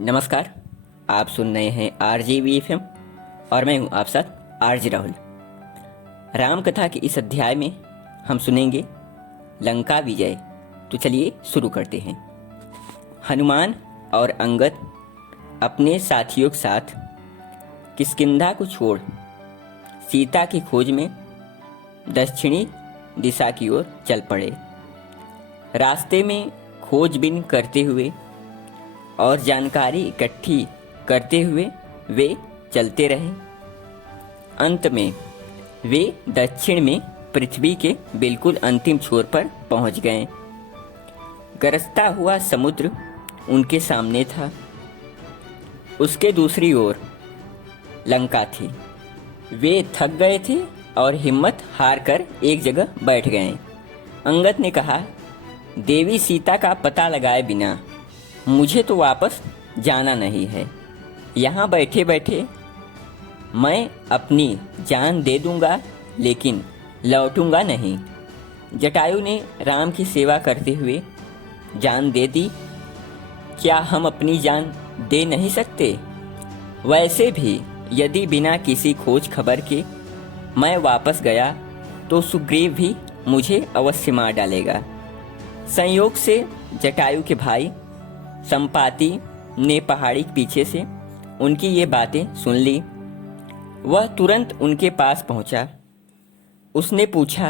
नमस्कार। आप सुन रहे हैं RGVFM और मैं हूं आप साथ RJ राहुल। राम कथा के इस अध्याय में हम सुनेंगे लंका विजय। तो चलिए शुरू करते हैं। हनुमान और अंगद अपने साथियों के साथ किष्किंधा को छोड़ सीता की खोज में दक्षिणी दिशा की ओर चल पड़े। रास्ते में खोजबीन करते हुए और जानकारी इकट्ठी करते हुए वे चलते रहे। अंत में वे दक्षिण में पृथ्वी के बिल्कुल अंतिम छोर पर पहुंच गए। गरजता हुआ समुद्र उनके सामने था। उसके दूसरी ओर लंका थी। वे थक गए थे और हिम्मत हार कर एक जगह बैठ गए। अंगद ने कहा, देवी सीता का पता लगाए बिना मुझे तो वापस जाना नहीं है। यहाँ बैठे बैठे मैं अपनी जान दे दूंगा, लेकिन लौटूंगा नहीं। जटायु ने राम की सेवा करते हुए जान दे दी। क्या हम अपनी जान दे नहीं सकते? वैसे भी यदि बिना किसी खोज खबर के मैं वापस गया तो सुग्रीव भी मुझे अवश्य मार डालेगा। संयोग से जटायु के भाई संपाति ने पहाड़ी के पीछे से उनकी ये बातें सुन ली। वह तुरंत उनके पास पहुंचा। उसने पूछा,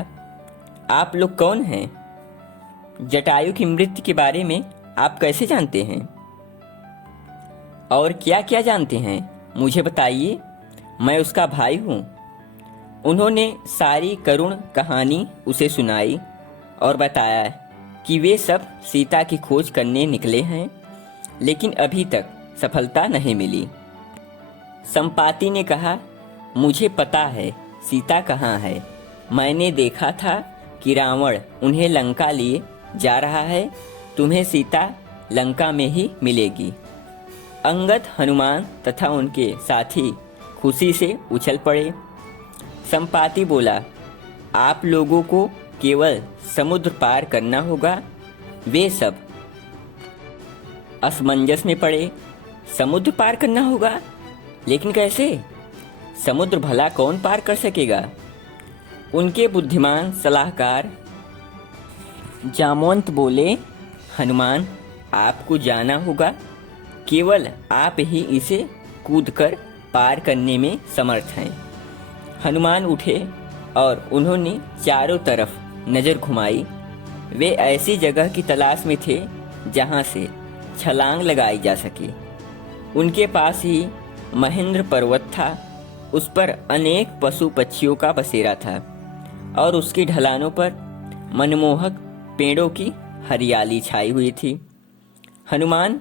आप लोग कौन हैं? जटायु की मृत्यु के बारे में आप कैसे जानते हैं और क्या क्या जानते हैं? मुझे बताइए, मैं उसका भाई हूँ। उन्होंने सारी करुण कहानी उसे सुनाई और बताया कि वे सब सीता की खोज करने निकले हैं, लेकिन अभी तक सफलता नहीं मिली। संपाति ने कहा, मुझे पता है सीता कहाँ है। मैंने देखा था कि रावण उन्हें लंका लिए जा रहा है। तुम्हें सीता लंका में ही मिलेगी। अंगद, हनुमान तथा उनके साथी खुशी से उछल पड़े। संपाति बोला, आप लोगों को केवल समुद्र पार करना होगा। वे सब असमंजस में पड़े। समुद्र पार करना होगा, लेकिन कैसे? समुद्र भला कौन पार कर सकेगा? उनके बुद्धिमान सलाहकार जामवंत बोले, हनुमान, आपको जाना होगा। केवल आप ही इसे कूदकर पार करने में समर्थ हैं। हनुमान उठे और उन्होंने चारों तरफ नज़र घुमाई। वे ऐसी जगह की तलाश में थे जहाँ से छलांग लगाई जा सके। उनके पास ही महेंद्र पर्वत था। उस पर अनेक पशु पक्षियों का बसेरा था और उसकी ढलानों पर मनमोहक पेड़ों की हरियाली छाई हुई थी। हनुमान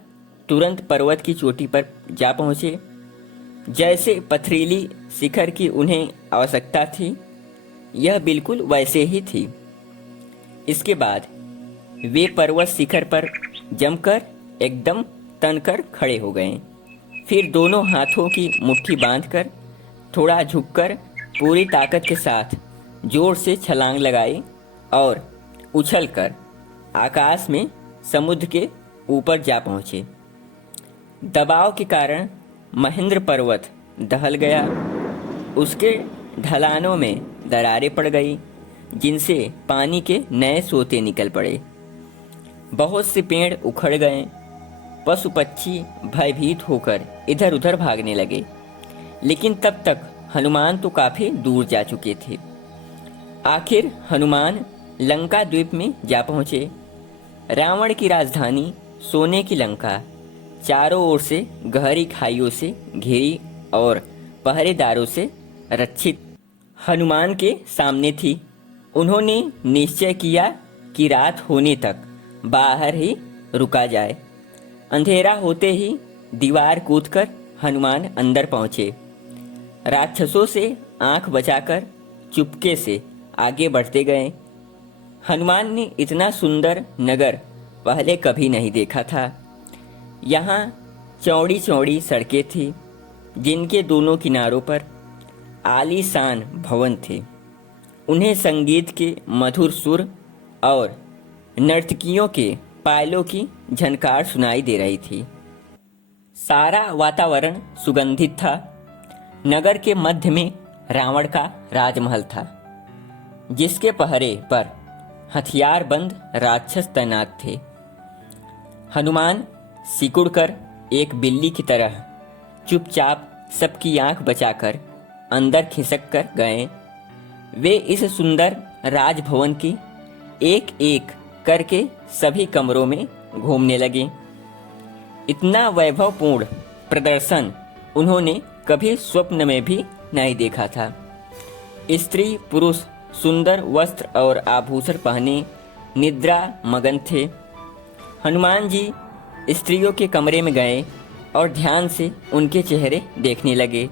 तुरंत पर्वत की चोटी पर जा पहुँचे। जैसे पथरीली शिखर की उन्हें आवश्यकता थी, यह बिल्कुल वैसे ही थी। इसके बाद वे पर्वत शिखर पर जमकर एकदम तनकर खड़े हो गए। फिर दोनों हाथों की मुट्ठी बांधकर थोड़ा झुककर पूरी ताकत के साथ जोर से छलांग लगाई और उछलकर आकाश में समुद्र के ऊपर जा पहुँचे। दबाव के कारण महेंद्र पर्वत दहल गया। उसके ढलानों में दरारें पड़ गई, जिनसे पानी के नए सोते निकल पड़े। बहुत से पेड़ उखड़ गए। पशु पक्षी भयभीत होकर इधर उधर भागने लगे, लेकिन तब तक हनुमान तो काफी दूर जा चुके थे। आखिर हनुमान लंका द्वीप में जा पहुँचे। रावण की राजधानी सोने की लंका चारों ओर से गहरी खाइयों से घिरी और पहरेदारों से रक्षित हनुमान के सामने थी। उन्होंने निश्चय किया कि रात होने तक बाहर ही रुका जाए। अंधेरा होते ही दीवार कूदकर हनुमान अंदर पहुँचे। राक्षसों से आंख बचाकर चुपके से आगे बढ़ते गए। हनुमान ने इतना सुंदर नगर पहले कभी नहीं देखा था। यहाँ चौड़ी चौड़ी सड़कें थी, जिनके दोनों किनारों पर आलीशान भवन थे। उन्हें संगीत के मधुर सुर और नर्तकियों के पायलों की झनकार सुनाई दे रही थी। सारा वातावरण सुगंधित था। नगर के मध्य में रावण का राजमहल था, जिसके पहरे पर हथियारबंद राक्षस तैनात थे। हनुमान सिकुड़कर एक बिल्ली की तरह चुपचाप सबकी आंख बचाकर अंदर खिसक कर गए। वे इस सुंदर राजभवन की एक एक करके सभी कमरों में घूमने लगे। इतना वैभवपूर्ण प्रदर्शन उन्होंने कभी स्वप्न में भी नहीं देखा था। स्त्री पुरुष सुंदर वस्त्र और आभूषण पहने निद्रा मगन थे। हनुमान जी स्त्रियों के कमरे में गए और ध्यान से उनके चेहरे देखने लगे,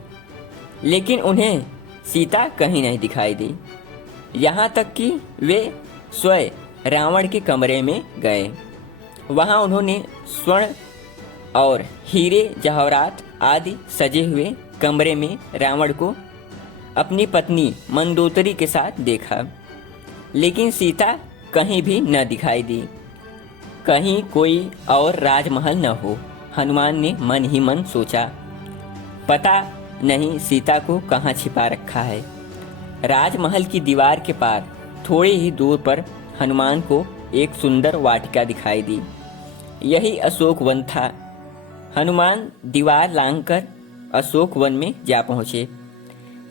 लेकिन उन्हें सीता कहीं नहीं दिखाई दी। यहाँ तक कि वे स्वयं रावण के कमरे में गए। वहाँ उन्होंने स्वर्ण और हीरे जवाहरात आदि सजे हुए कमरे में रावण को अपनी पत्नी मंदोदरी के साथ देखा, लेकिन सीता कहीं भी न दिखाई दी। कहीं कोई और राजमहल न हो, हनुमान ने मन ही मन सोचा। पता नहीं सीता को कहाँ छिपा रखा है। राजमहल की दीवार के पार थोड़े ही दूर पर हनुमान को एक सुंदर वाटिका दिखाई दी। यही अशोक वन था। हनुमान दीवार लांघकर अशोक वन में जा पहुँचे।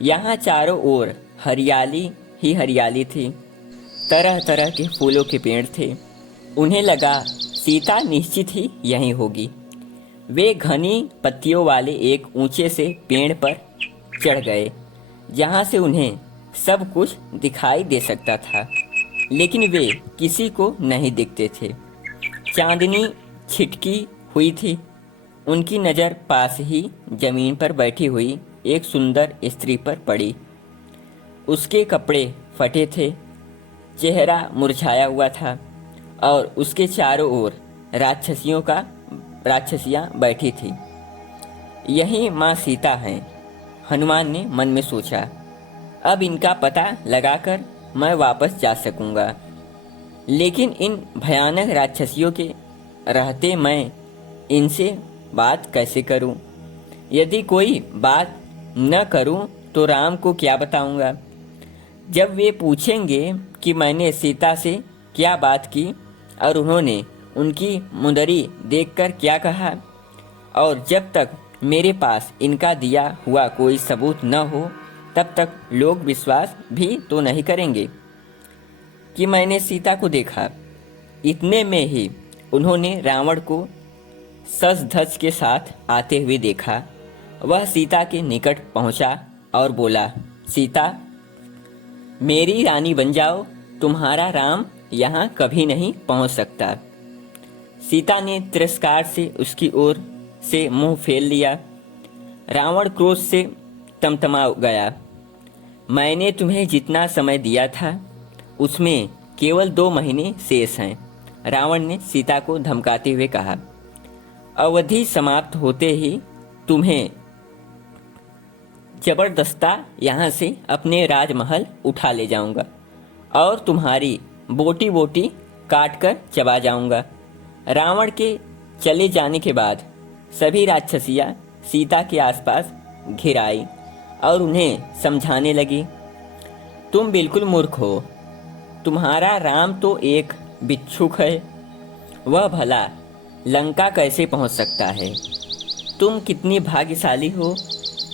यहाँ चारों ओर हरियाली ही हरियाली थी। तरह तरह के फूलों के पेड़ थे। उन्हें लगा सीता निश्चित ही यहीं होगी। वे घनी पत्तियों वाले एक ऊंचे से पेड़ पर चढ़ गए, जहाँ से उन्हें सब कुछ दिखाई दे सकता था, लेकिन वे किसी को नहीं दिखते थे। चांदनी छिटकी हुई थी। उनकी नज़र पास ही जमीन पर बैठी हुई एक सुंदर स्त्री पर पड़ी। उसके कपड़े फटे थे, चेहरा मुरझाया हुआ था और उसके चारों ओर राक्षसियाँ बैठी थी। यही माँ सीता हैं, हनुमान ने मन में सोचा। अब इनका पता लगाकर मैं वापस जा सकूंगा, लेकिन इन भयानक राक्षसियों के रहते मैं इनसे बात कैसे करूं? यदि कोई बात न करूं तो राम को क्या बताऊंगा? जब वे पूछेंगे कि मैंने सीता से क्या बात की और उन्होंने उनकी मुंदरी देखकर क्या कहा, और जब तक मेरे पास इनका दिया हुआ कोई सबूत न हो, तब तक लोग विश्वास भी तो नहीं करेंगे कि मैंने सीता को देखा। इतने में ही उन्होंने रावण को सज धज के साथ आते हुए देखा। वह सीता के निकट पहुंचा और बोला, सीता, मेरी रानी बन जाओ, तुम्हारा राम यहाँ कभी नहीं पहुंच सकता। सीता ने तिरस्कार से उसकी ओर से मुंह फेर लिया। रावण क्रोध से तमतमा गया। मैंने तुम्हें जितना समय दिया था उसमें केवल 2 महीने शेष हैं, रावण ने सीता को धमकाते हुए कहा। अवधि समाप्त होते ही तुम्हें जबरदस्ता यहाँ से अपने राजमहल उठा ले जाऊंगा और तुम्हारी बोटी बोटी काट कर चबा जाऊंगा। रावण के चले जाने के बाद सभी राक्षसियाँ सीता के आसपास घिर आई और उन्हें समझाने लगी, तुम बिल्कुल मूर्ख हो। तुम्हारा राम तो एक भिक्षुक है, वह भला लंका कैसे पहुंच सकता है? तुम कितनी भाग्यशाली हो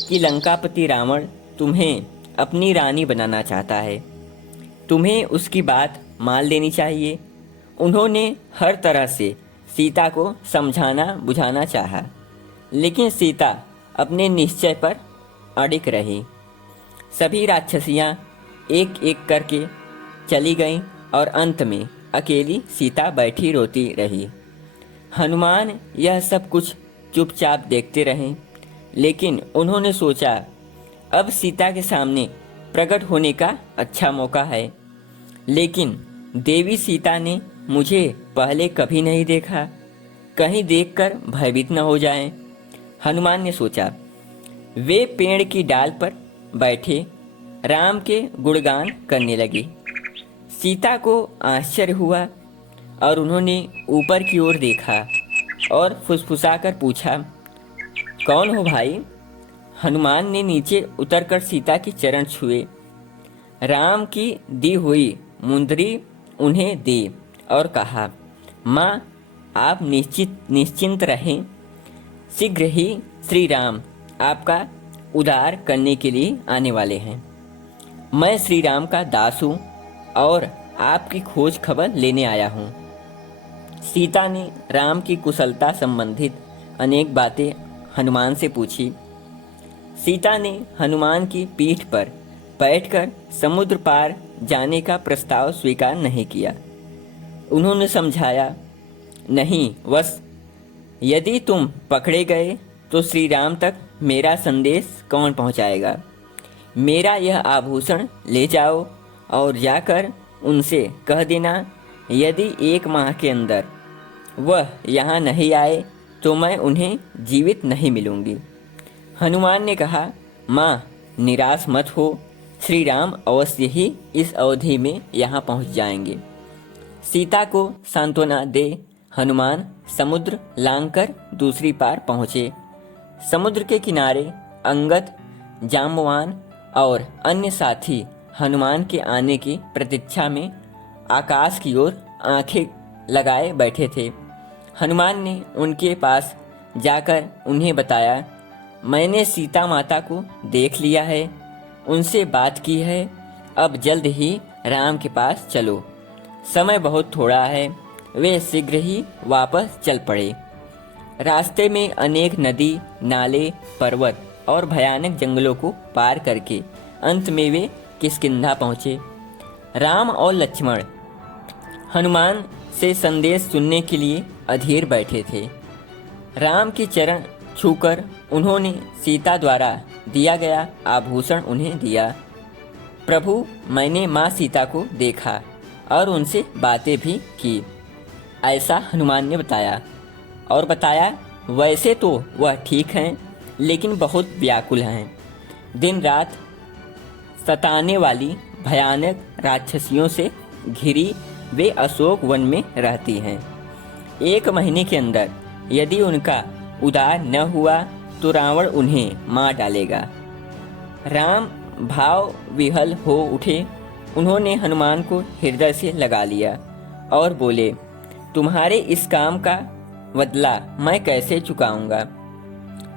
कि लंकापति रावण तुम्हें अपनी रानी बनाना चाहता है। तुम्हें उसकी बात मान लेनी चाहिए। उन्होंने हर तरह से सीता को समझाना बुझाना चाहा, लेकिन सीता अपने निश्चय पर अडिग रही। सभी राक्षसियाँ एक एक करके चली गईं और अंत में अकेली सीता बैठी रोती रही। हनुमान यह सब कुछ चुपचाप देखते रहे, लेकिन उन्होंने सोचा, अब सीता के सामने प्रकट होने का अच्छा मौका है। लेकिन देवी सीता ने मुझे पहले कभी नहीं देखा, कहीं देखकर भयभीत न हो जाएं। हनुमान ने सोचा। वे पेड़ की डाल पर बैठे राम के गुणगान करने लगे। सीता को आश्चर्य हुआ और उन्होंने ऊपर की ओर देखा और फुसफुसाकर पूछा, कौन हो भाई? हनुमान ने नीचे उतरकर सीता के चरण छुए, राम की दी हुई मुंदरी उन्हें दी और कहा, माँ आप निश्चिंत रहें, शीघ्र ही श्री राम आपका उद्धार करने के लिए आने वाले हैं। मैं श्री राम का दास हूँ और आपकी खोज खबर लेने आया हूँ। सीता ने राम की कुशलता संबंधित अनेक बातें हनुमान से पूछी। सीता ने हनुमान की पीठ पर बैठकर समुद्र पार जाने का प्रस्ताव स्वीकार नहीं किया। उन्होंने समझाया, नहीं बस यदि तुम पकड़े गए तो श्री राम तक मेरा संदेश कौन पहुंचाएगा? मेरा यह आभूषण ले जाओ और जाकर उनसे कह देना, यदि 1 माह के अंदर वह यहाँ नहीं आए तो मैं उन्हें जीवित नहीं मिलूंगी। हनुमान ने कहा, माँ निराश मत हो, श्री राम अवश्य ही इस अवधि में यहाँ पहुँच जाएंगे। सीता को सांत्वना दे हनुमान समुद्र लांघकर दूसरी पार पहुँचे। समुद्र के किनारे अंगद, जाम्बवान और अन्य साथी हनुमान के आने की प्रतीक्षा में आकाश की ओर आंखें लगाए बैठे थे। हनुमान ने उनके पास जाकर उन्हें बताया, मैंने सीता माता को देख लिया है, उनसे बात की है, अब जल्द ही राम के पास चलो, समय बहुत थोड़ा है। वे शीघ्र ही वापस चल पड़े। रास्ते में अनेक नदी, नाले, पर्वत और भयानक जंगलों को पार करके अंत में वे किष्किंधा पहुँचे। राम और लक्ष्मण हनुमान से संदेश सुनने के लिए अधीर बैठे थे। राम के चरण छूकर उन्होंने सीता द्वारा दिया गया आभूषण उन्हें दिया। प्रभु मैंने माँ सीता को देखा और उनसे बातें भी की, ऐसा हनुमान ने बताया। और बताया, वैसे तो वह ठीक हैं लेकिन बहुत व्याकुल हैं। दिन रात सताने वाली भयानक राक्षसियों से घिरी वे अशोक वन में रहती हैं। 1 महीने के अंदर यदि उनका उद्धार न हुआ तो रावण उन्हें मार डालेगा। राम भाव विह्वल हो उठे। उन्होंने हनुमान को हृदय से लगा लिया और बोले, तुम्हारे इस काम का बदला मैं कैसे चुकाऊंगा?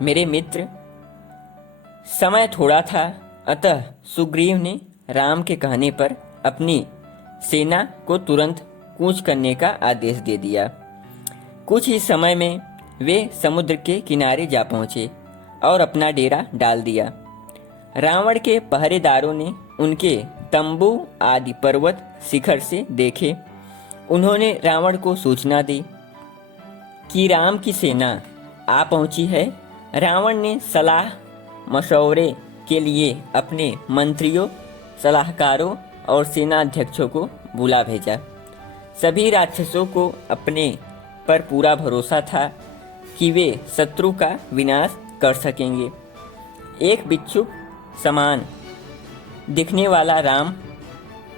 मेरे मित्र, समय थोड़ा था, अतः सुग्रीव ने राम के कहने पर अपनी सेना को तुरंत कूच करने का आदेश दे दिया। कुछ ही समय में वे समुद्र के किनारे जा पहुँचे और अपना डेरा डाल दिया। रावण के पहरेदारों ने उनके तंबू आदि पर्वत शिखर से देखे। उन्होंने रावण को सूचना दी कि राम की सेना आ पहुंची है। रावण ने सलाह मशवरे के लिए अपने मंत्रियों, सलाहकारों और सेनाध्यक्षों को बुला भेजा। सभी राक्षसों को अपने पर पूरा भरोसा था कि वे शत्रु का विनाश कर सकेंगे। एक बिच्छू समान दिखने वाला राम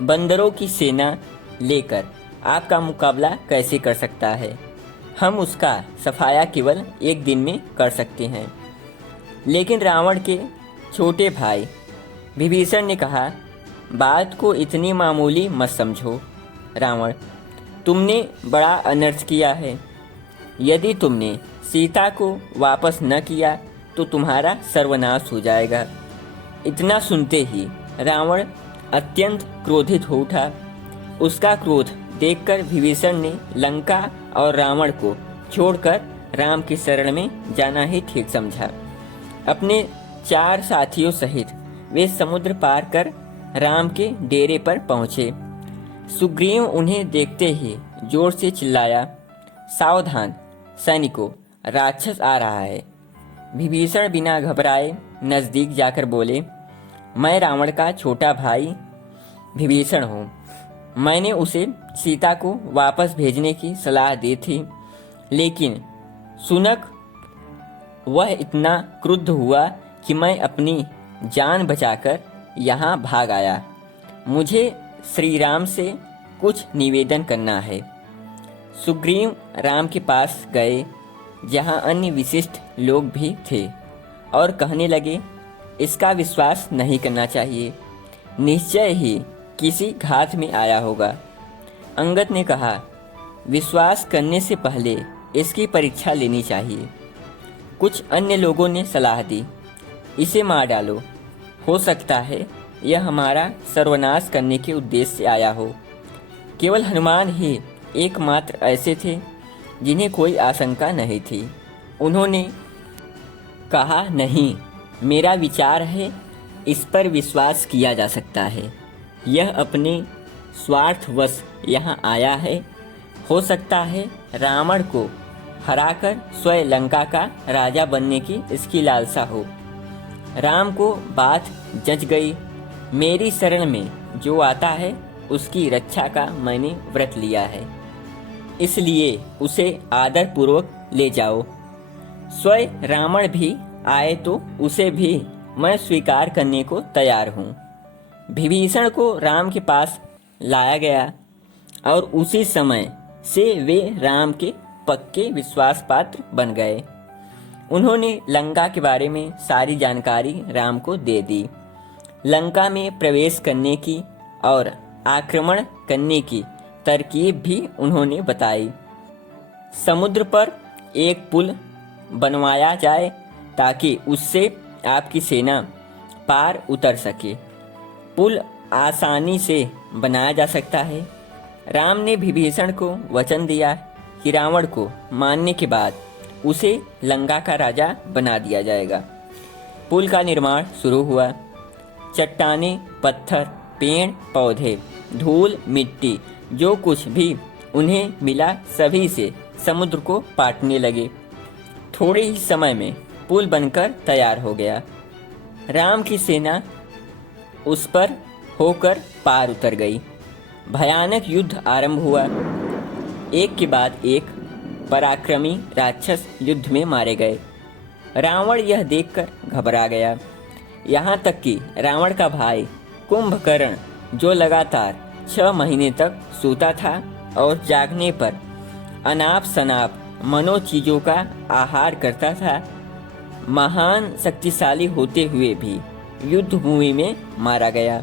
बंदरों की सेना लेकर आपका मुकाबला कैसे कर सकता है? हम उसका सफाया केवल 1 दिन में कर सकते हैं। लेकिन रावण के छोटे भाई विभीषण ने कहा, बात को इतनी मामूली मत समझो रावण, तुमने बड़ा अनर्थ किया है। यदि तुमने सीता को वापस न किया तो तुम्हारा सर्वनाश हो जाएगा। इतना सुनते ही रावण अत्यंत क्रोधित हो उठा। उसका क्रोध देखकर विभीषण ने लंका और रावण को छोड़कर राम की शरण में जाना ही ठीक समझा। अपने 4 साथियों सहित वे समुद्र पार कर राम के डेरे पर पहुँचे। सुग्रीव उन्हें देखते ही जोर से चिल्लाया, सावधान सैनिकों, राक्षस आ रहा है। विभीषण बिना घबराए नजदीक जाकर बोले, मैं रावण का छोटा भाई विभीषण हूँ। मैंने उसे सीता को वापस भेजने की सलाह दी थी, लेकिन सुनक वह इतना क्रुद्ध हुआ कि मैं अपनी जान बचाकर यहाँ भाग आया। मुझे श्री राम से कुछ निवेदन करना है। सुग्रीव राम के पास गए जहाँ अन्य विशिष्ट लोग भी थे और कहने लगे, इसका विश्वास नहीं करना चाहिए, निश्चय ही किसी घात में आया होगा। अंगद ने कहा, विश्वास करने से पहले इसकी परीक्षा लेनी चाहिए। कुछ अन्य लोगों ने सलाह दी, इसे मार डालो, हो सकता है यह हमारा सर्वनाश करने के उद्देश्य से आया हो। केवल हनुमान ही एकमात्र ऐसे थे जिन्हें कोई आशंका नहीं थी। उन्होंने कहा, नहीं, मेरा विचार है, इस पर विश्वास किया जा सकता है। यह अपने स्वार्थवश यहाँ आया है। हो सकता है रावण को हराकर स्वयं लंका का राजा बनने की इसकी लालसा हो। राम को बात जच गई। मेरी शरण में जो आता है उसकी रक्षा का मैंने व्रत लिया है, इसलिए उसे आदर पूर्वक ले जाओ। स्वयं रावण भी आए तो उसे भी मैं स्वीकार करने को तैयार हूँ। विभीषण को राम के पास लाया गया और उसी समय से वे राम के पक्के विश्वास पात्र बन गए। उन्होंने लंका के बारे में सारी जानकारी राम को दे दी। लंका में प्रवेश करने की और आक्रमण करने की तरकीब भी उन्होंने बताई। समुद्र पर एक पुल बनवाया जाए ताकि उससे आपकी सेना पार उतर सके। पुल आसानी से बनाया जा सकता है। राम ने विभीषण को वचन दिया कि रावण को मारने के बाद उसे लंका का राजा बना दिया जाएगा। पुल का निर्माण शुरू हुआ। चट्टानें, पत्थर, पेड़ पौधे, धूल, मिट्टी, जो कुछ भी उन्हें मिला सभी से समुद्र को पाटने लगे। थोड़े ही समय में पुल बनकर तैयार हो गया। राम की सेना उस पर होकर पार उतर गई। भयानक युद्ध आरंभ हुआ। एक के बाद एक पराक्रमी राक्षस युद्ध में मारे गए। रावण यह देखकर घबरा गया। यहाँ तक कि रावण का भाई कुंभकर्ण, जो लगातार 6 महीने तक सोता था और जागने पर अनाप शनाप मनो चीज़ों का आहार करता था, महान शक्तिशाली होते हुए भी युद्ध भूमि में मारा गया।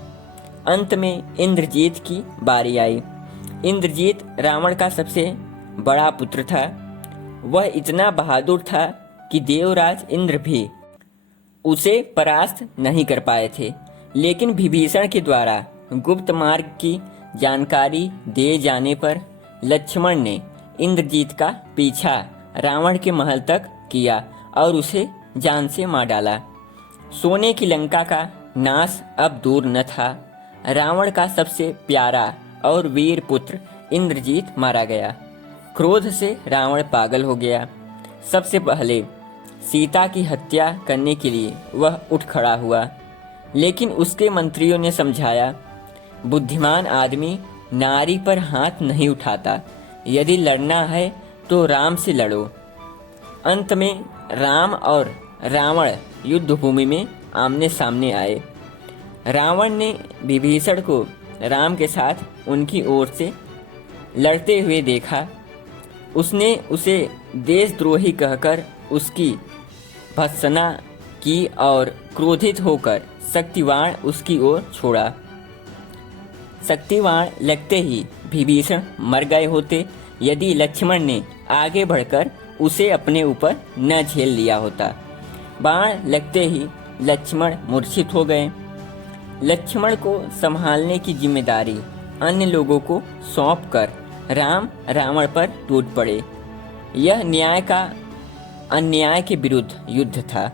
अंत में इंद्रजीत की बारी आई। इंद्रजीत रावण का सबसे बड़ा पुत्र था। वह इतना बहादुर था कि देवराज इंद्र भी उसे परास्त नहीं कर पाए थे। लेकिन विभीषण के द्वारा गुप्त मार्ग की जानकारी दे जाने पर लक्ष्मण ने इंद्रजीत का पीछा रावण के महल तक किया और उसे जान से मार डाला। सोने की लंका का नाश अब दूर न था। रावण का सबसे प्यारा और वीर पुत्र इंद्रजीत मारा गया। क्रोध से रावण पागल हो गया। सबसे पहले सीता की हत्या करने के लिए वह उठ खड़ा हुआ, लेकिन उसके मंत्रियों ने समझाया, बुद्धिमान आदमी नारी पर हाथ नहीं उठाता। यदि लड़ना है तो राम से लड़ो। अंत में राम और रावण युद्ध भूमि में आमने सामने आए। रावण ने विभीषण को राम के साथ उनकी ओर से लड़ते हुए देखा। उसने उसे देशद्रोही कहकर उसकी भर्त्सना की और क्रोधित होकर शक्तिवाण उसकी ओर छोड़ा। शक्तिवाण लगते ही विभीषण मर गए होते यदि लक्ष्मण ने आगे बढ़कर उसे अपने ऊपर न झेल लिया होता। बाण लगते ही लक्ष्मण मूर्छित हो गए। लक्ष्मण को संभालने की जिम्मेदारी अन्य लोगों को सौंपकर राम रावण पर टूट पड़े। यह न्याय का अन्याय के विरुद्ध युद्ध था।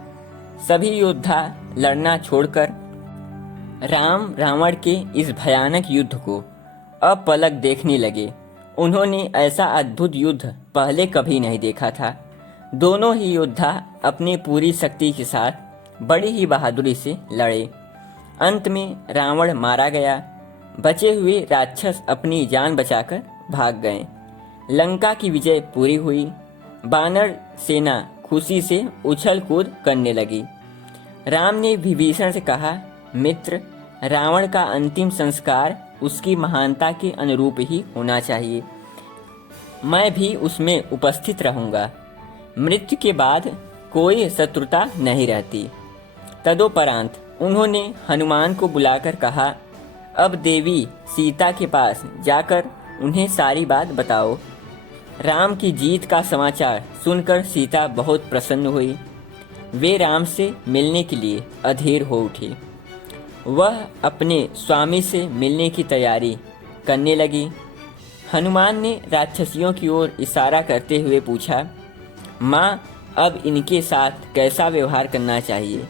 सभी योद्धा लड़ना छोड़कर राम रावण के इस भयानक युद्ध को अपलक देखने लगे। उन्होंने ऐसा अद्भुत युद्ध पहले कभी नहीं देखा था। दोनों ही योद्धा अपनी पूरी शक्ति के साथ बड़ी ही बहादुरी से लड़े। अंत में रावण मारा गया। बचे हुए राक्षस अपनी जान बचाकर भाग गए। लंका की विजय पूरी हुई। वानर सेना खुशी से उछल कूद करने लगी। राम ने विभीषण से कहा, मित्र, रावण का अंतिम संस्कार उसकी महानता के अनुरूप ही होना चाहिए। मैं भी उसमें उपस्थित रहूंगा। मृत्यु के बाद कोई शत्रुता नहीं रहती। तदोपरांत उन्होंने हनुमान को बुलाकर कहा, अब देवी सीता के पास जाकर उन्हें सारी बात बताओ। राम की जीत का समाचार सुनकर सीता बहुत प्रसन्न हुई। वे राम से मिलने के लिए अधीर हो उठी। वह अपने स्वामी से मिलने की तैयारी करने लगी। हनुमान ने राक्षसियों की ओर इशारा करते हुए पूछा, माँ, अब इनके साथ कैसा व्यवहार करना चाहिए?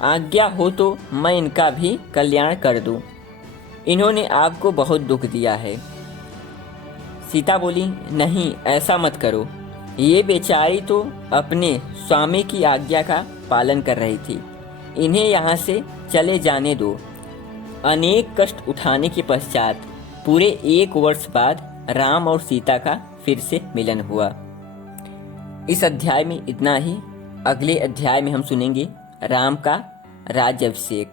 आज्ञा हो तो मैं इनका भी कल्याण कर दूं। इन्होंने आपको बहुत दुख दिया है। सीता बोली, नहीं, ऐसा मत करो। ये बेचारी तो अपने स्वामी की आज्ञा का पालन कर रही थी। इन्हें यहाँ से चले जाने दो। अनेक कष्ट उठाने के पश्चात पूरे 1 वर्ष बाद राम और सीता का फिर से मिलन हुआ। इस अध्याय में इतना ही। अगले अध्याय में हम सुनेंगे राम का राज्याभिषेक।